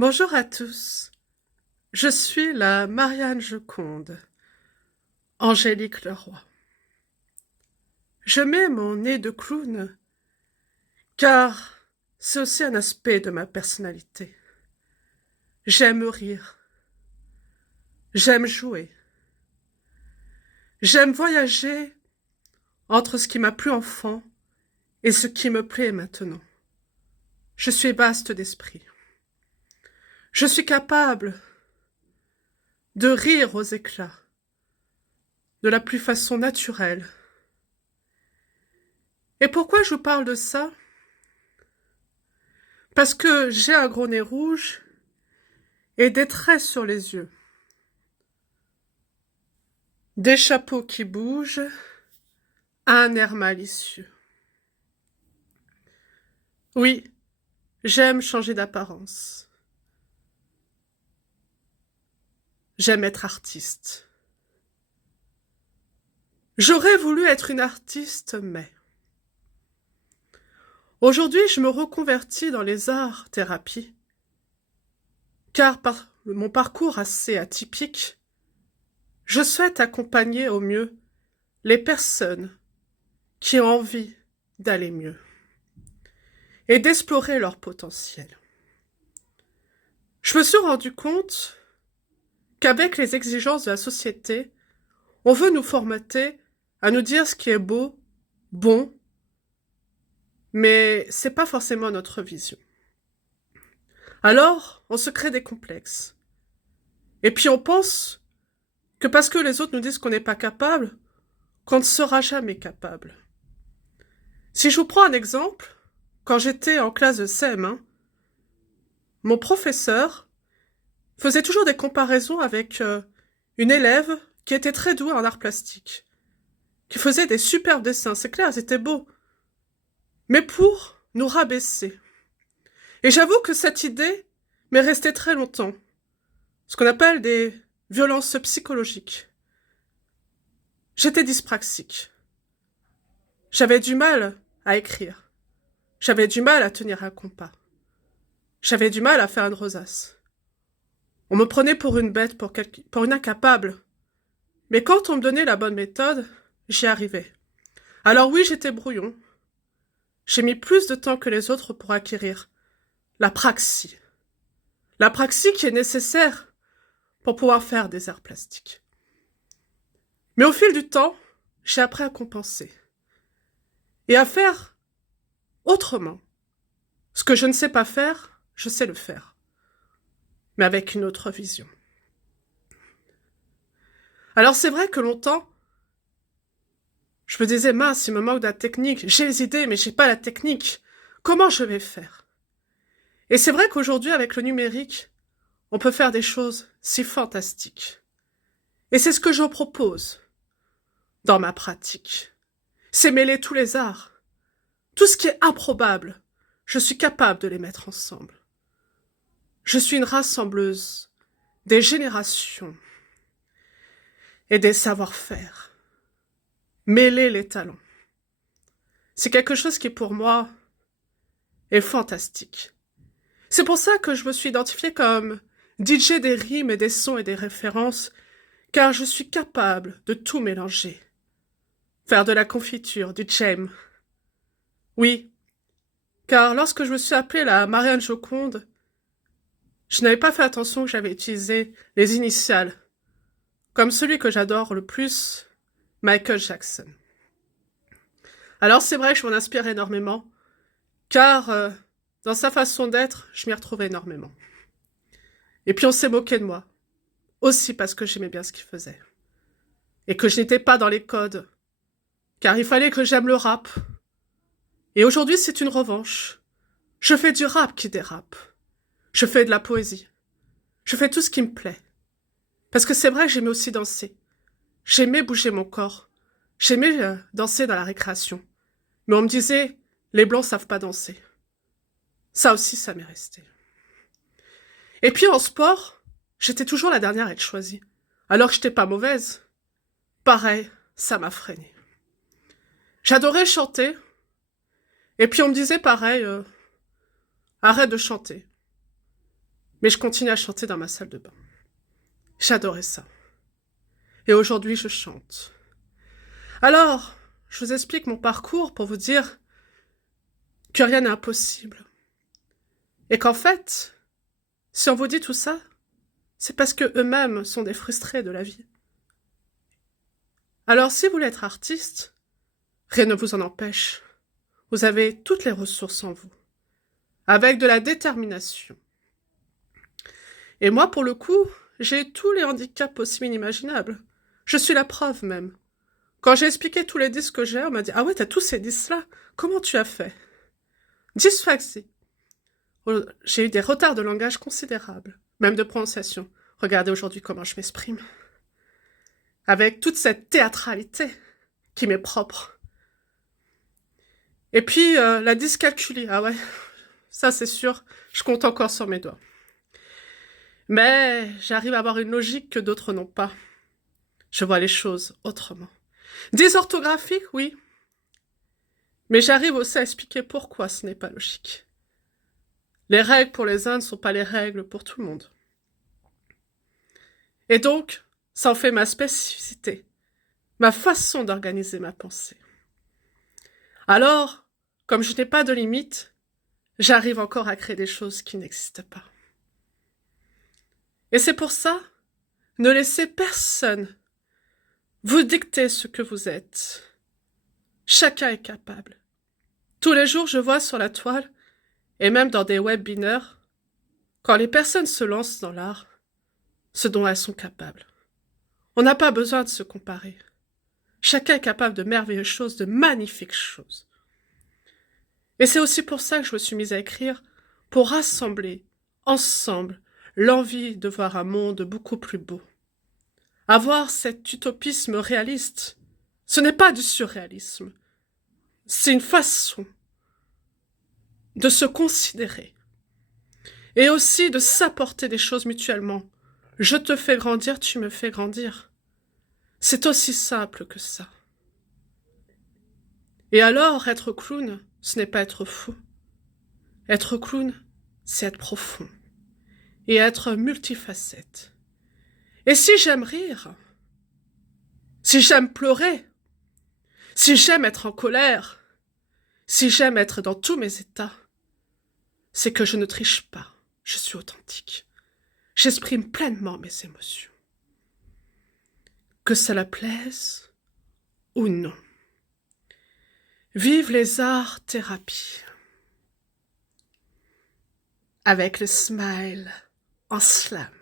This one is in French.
Bonjour à tous, je suis la Marianne Joconde, Angélique Leroy. Je mets mon nez de clown car c'est aussi un aspect de ma personnalité. J'aime rire, j'aime jouer, j'aime voyager entre ce qui m'a plu enfant et ce qui me plaît maintenant. Je suis vaste d'esprit. Je suis capable de rire aux éclats, de la plus façon naturelle. Et pourquoi je vous parle de ça? Parce que j'ai un gros nez rouge et des traits sur les yeux. Des chapeaux qui bougent, un air malicieux. Oui, j'aime changer d'apparence. J'aime être artiste. J'aurais voulu être une artiste, mais... Aujourd'hui, je me reconvertis dans les arts-thérapies, car par mon parcours assez atypique, je souhaite accompagner au mieux les personnes qui ont envie d'aller mieux et d'explorer leur potentiel. Je me suis rendu compte qu'avec les exigences de la société, on veut nous formater à nous dire ce qui est beau, bon, mais c'est pas forcément notre vision. Alors, on se crée des complexes. Et puis on pense que parce que les autres nous disent qu'on n'est pas capable, qu'on ne sera jamais capable. Si je vous prends un exemple, quand j'étais en classe de CM1, mon professeur faisait toujours des comparaisons avec une élève qui était très douée en art plastique, qui faisait des superbes dessins, c'est clair, c'était beau, mais pour nous rabaisser. Et j'avoue que cette idée m'est restée très longtemps, ce qu'on appelle des violences psychologiques. J'étais dyspraxique. J'avais du mal à écrire. J'avais du mal à tenir un compas. J'avais du mal à faire une rosace. On me prenait pour une bête, pour une incapable. Mais quand on me donnait la bonne méthode, j'y arrivais. Alors oui, j'étais brouillon. J'ai mis plus de temps que les autres pour acquérir la praxie. La praxie qui est nécessaire pour pouvoir faire des arts plastiques. Mais au fil du temps, j'ai appris à compenser. Et à faire autrement. Ce que je ne sais pas faire, je sais le faire. Mais avec une autre vision. Alors c'est vrai que longtemps, je me disais, mince, il me manque de la technique. J'ai les idées, mais j'ai pas la technique. Comment je vais faire? Et c'est vrai qu'aujourd'hui, avec le numérique, on peut faire des choses si fantastiques. Et c'est ce que je propose dans ma pratique. C'est mêler tous les arts. Tout ce qui est improbable, je suis capable de les mettre ensemble. Je suis une rassembleuse des générations et des savoir-faire. Mêler les talents. C'est quelque chose qui, pour moi, est fantastique. C'est pour ça que je me suis identifiée comme DJ des rimes et des sons et des références, car je suis capable de tout mélanger. Faire de la confiture, du jam. Oui, car lorsque je me suis appelée la Marianne Joconde, je n'avais pas fait attention que j'avais utilisé les initiales, comme celui que j'adore le plus, Michael Jackson. Alors c'est vrai que je m'en inspire énormément, car dans sa façon d'être, je m'y retrouvais énormément. Et puis on s'est moqué de moi, aussi parce que j'aimais bien ce qu'il faisait. Et que je n'étais pas dans les codes, car il fallait que j'aime le rap. Et aujourd'hui c'est une revanche. Je fais du rap qui dérape. Je fais de la poésie. Je fais tout ce qui me plaît. Parce que c'est vrai que j'aimais aussi danser. J'aimais bouger mon corps. J'aimais danser dans la récréation. Mais on me disait, les blancs savent pas danser. Ça aussi, ça m'est resté. Et puis en sport, j'étais toujours la dernière à être choisie. Alors que j'étais pas mauvaise. Pareil, ça m'a freinée. J'adorais chanter. Et puis on me disait pareil, arrête de chanter. Mais je continue à chanter dans ma salle de bain. J'adorais ça. Et aujourd'hui, je chante. Alors, je vous explique mon parcours pour vous dire que rien n'est impossible. Et qu'en fait, si on vous dit tout ça, c'est parce que eux-mêmes sont des frustrés de la vie. Alors, si vous voulez être artiste, rien ne vous en empêche. Vous avez toutes les ressources en vous, avec de la détermination. Et moi, pour le coup, j'ai tous les handicaps possibles et inimaginables. Je suis la preuve même. Quand j'ai expliqué tous les disques que j'ai, on m'a dit « Ah ouais, t'as tous ces disques-là? Comment tu as fait ?» Dysphaxie. J'ai eu des retards de langage considérables, même de prononciation. Regardez aujourd'hui comment je m'exprime. Avec toute cette théâtralité qui m'est propre. Et puis, la dyscalculie, ah ouais, ça c'est sûr, je compte encore sur mes doigts. Mais j'arrive à avoir une logique que d'autres n'ont pas. Je vois les choses autrement. Dysorthographique, oui. Mais j'arrive aussi à expliquer pourquoi ce n'est pas logique. Les règles pour les uns ne sont pas les règles pour tout le monde. Et donc, ça en fait ma spécificité, ma façon d'organiser ma pensée. Alors, comme je n'ai pas de limite, j'arrive encore à créer des choses qui n'existent pas. Et c'est pour ça, ne laissez personne vous dicter ce que vous êtes. Chacun est capable. Tous les jours, je vois sur la toile, et même dans des webinaires, quand les personnes se lancent dans l'art, ce dont elles sont capables. On n'a pas besoin de se comparer. Chacun est capable de merveilleuses choses, de magnifiques choses. Et c'est aussi pour ça que je me suis mise à écrire, pour rassembler, ensemble, l'envie de voir un monde beaucoup plus beau. Avoir cet utopisme réaliste, ce n'est pas du surréalisme. C'est une façon de se considérer. Et aussi de s'apporter des choses mutuellement. Je te fais grandir, tu me fais grandir. C'est aussi simple que ça. Et alors, être clown, ce n'est pas être fou. Être clown, c'est être profond. Et être multifacette. Et si j'aime rire, si j'aime pleurer, si j'aime être en colère, si j'aime être dans tous mes états, c'est que je ne triche pas, je suis authentique. J'exprime pleinement mes émotions. Que cela plaise ou non. Vive les arts thérapie. Avec le smile en slam.